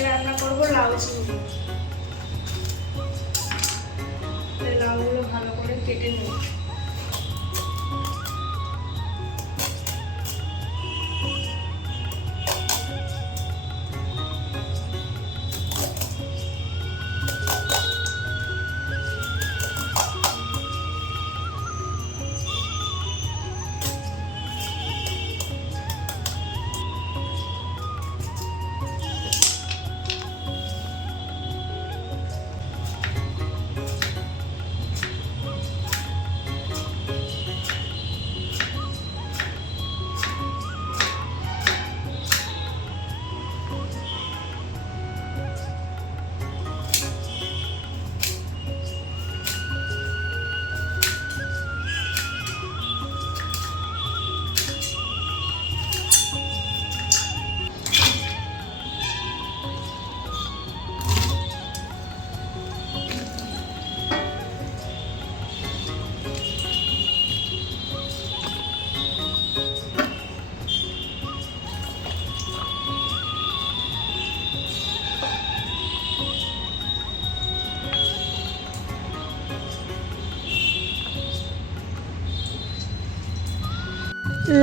আজকে রান্না করবো লাউ চিংড়ি। লাউগুলো ভালো করে কেটে নেব।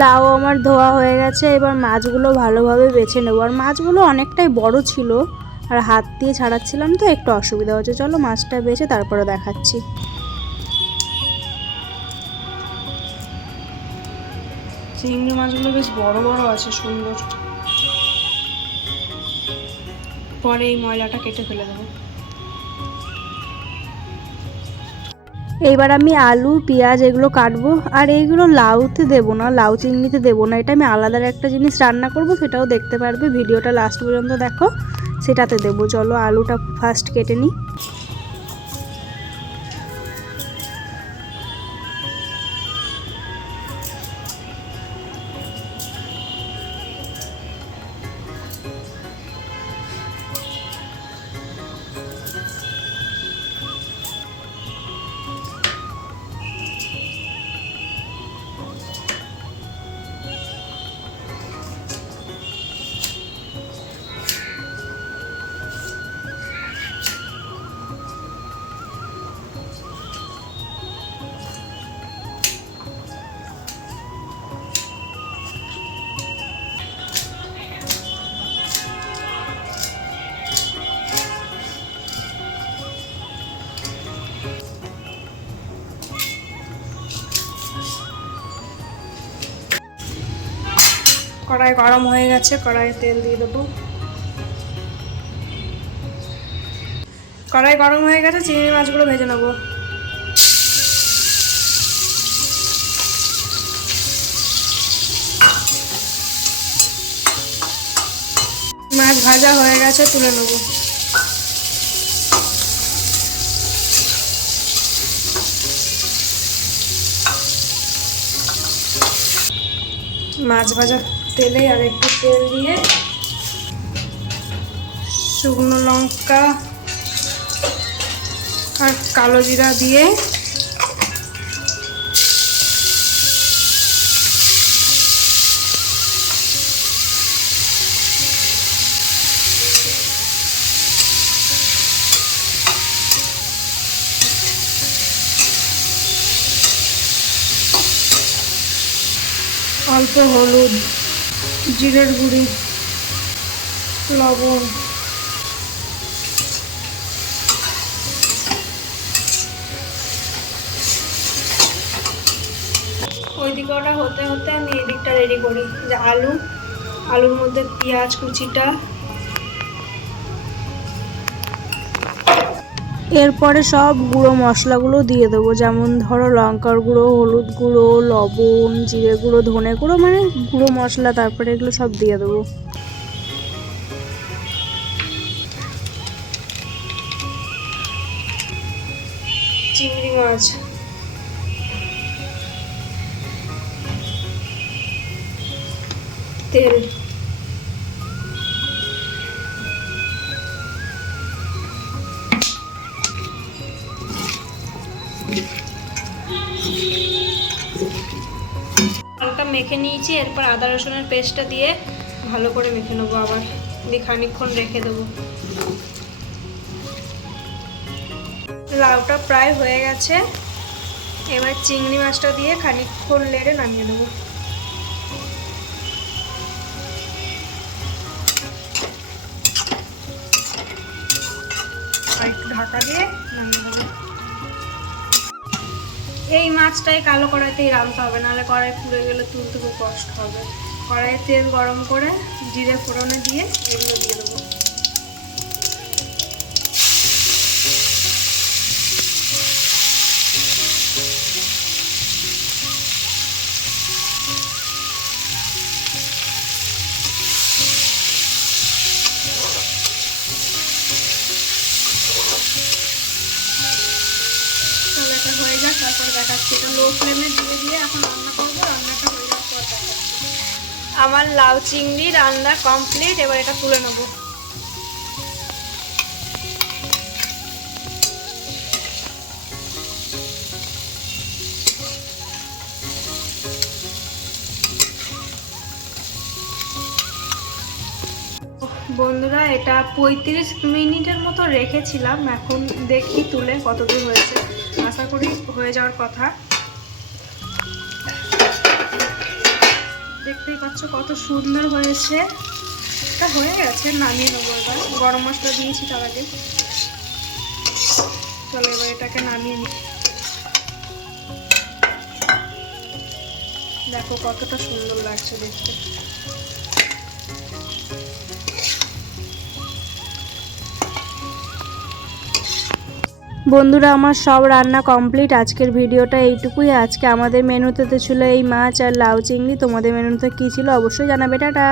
লাউ আমার ধোয়া হয়ে গেছে। এবার মাছগুলো ভালোভাবে বেছে নেবো। আর মাছগুলো অনেকটাই বড় ছিল, আর হাত দিয়ে ছাড়াচ্ছিলাম তো একটু অসুবিধা হচ্ছে। চলো মাছটা বেছে তারপরে দেখাচ্ছি। চিংড়ি মাছগুলো বেশ বড় বড় আছে, সুন্দর। পরে এই ময়লাটা কেটে ফেলে দেবো। এইবার আমি আলু পেঁয়াজ এগুলো কাটবো। আর এইগুলো লাউতে দেবো না, লাউ চিংড়িতে দেবো না, এটা আমি আলাদা একটা জিনিস রান্না করব, সেটাও দেখতে পারবে। ভিডিওটা লাস্ট পর্যন্ত দেখো, সেটাতে দেবো। চলো আলুটা ফার্স্ট কেটে নিই। কড়াই গরম হয়ে গেছে, কড়াইয়ে তেল দিয়ে দেবো। কড়াই গরম হয়ে গেছে, চিংড়ি মাছগুলো ভেজে নেবো। মাছ ভাজা হয়ে গেছে, তুলে নেবো। মাছ ভাজা তেলে আর একটু তেল দিয়ে শুকনো লঙ্কা আর কালো জিরা দিয়ে অল্প হলুদ, জিরের গুঁড়ি, লবণ, ওই দিকে ওটা হতে হতে আমি এই দিকটা রেডি করি। যে আলুর মধ্যে পেঁয়াজ কুচিটা, এরপরে সব গুঁড়ো মশলাগুলো দিয়ে দেবো। যেমন ধরো লঙ্কার গুঁড়ো, হলুদ গুঁড়ো, লবণ, জিরে গুঁড়ো, ধনে গুঁড়ো, মানে গুঁড়ো মশলা। তারপরে এগুলো সব দিয়ে দেবো। চিংড়ি মাছ, তেল, হালকা মেখে নিয়েছি। এরপর আদা রসুনের পেস্টটা দিয়ে ভালো করে মেখে নেবো আবার। দিয়ে খানিকক্ষণ রেখে দেবো। লাউটা প্রায় হয়ে গেছে, এবার চিংড়ি মাছটা দিয়ে খানিকক্ষণ নেড়ে নামিয়ে দেবো। আর একটু ঢাকা দিয়ে নামিয়ে দেবো। এই মাছটাই কালো কড়াইতেই রাঁধতে হবে, নাহলে কড়াই পুড়ে গেলে তুলতে খুব কষ্ট হবে। কড়াইয়ে তেল গরম করে জিরে ফোড়নে দিয়ে এগুলো দিয়ে দেবো। হয়ে যাক, তারপর দেখাচ্ছি। এটা লো ফ্লেমে দিয়ে এখন রান্না করবো। রান্নাটা হয়ে যাওয়ার পর দেখাচ্ছি। আমার লাউ চিংড়ি রান্না কমপ্লিট, এবার এটা তুলে নেবো। বন্ধুরা, এটা 35 মিনিটের মতো রেখেছিলাম। এখন দেখি তুলে কতদূর হয়েছে। আশা করি হয়ে যাওয়ার কথা। দেখতেই পাচ্ছ কত সুন্দর হয়েছে। এটা হয়ে গেছে, নামিয়ে নেবো এবার। গরম মশলা দিয়েছি তার আগে। চলো এবার এটাকে নামিয়ে নিই। দেখো কতটা সুন্দর লাগছে দেখতে। বন্ধুরা, আমার সব রান্না কমপ্লিট। আজকের ভিডিওটা এইটুকুই। আজকে আমাদের মেনুতে ছিল এই মাছ আর লাউ চিংড়ি। তোমাদের মেনুতে কী ছিল অবশ্যই জানাবে। টাটা।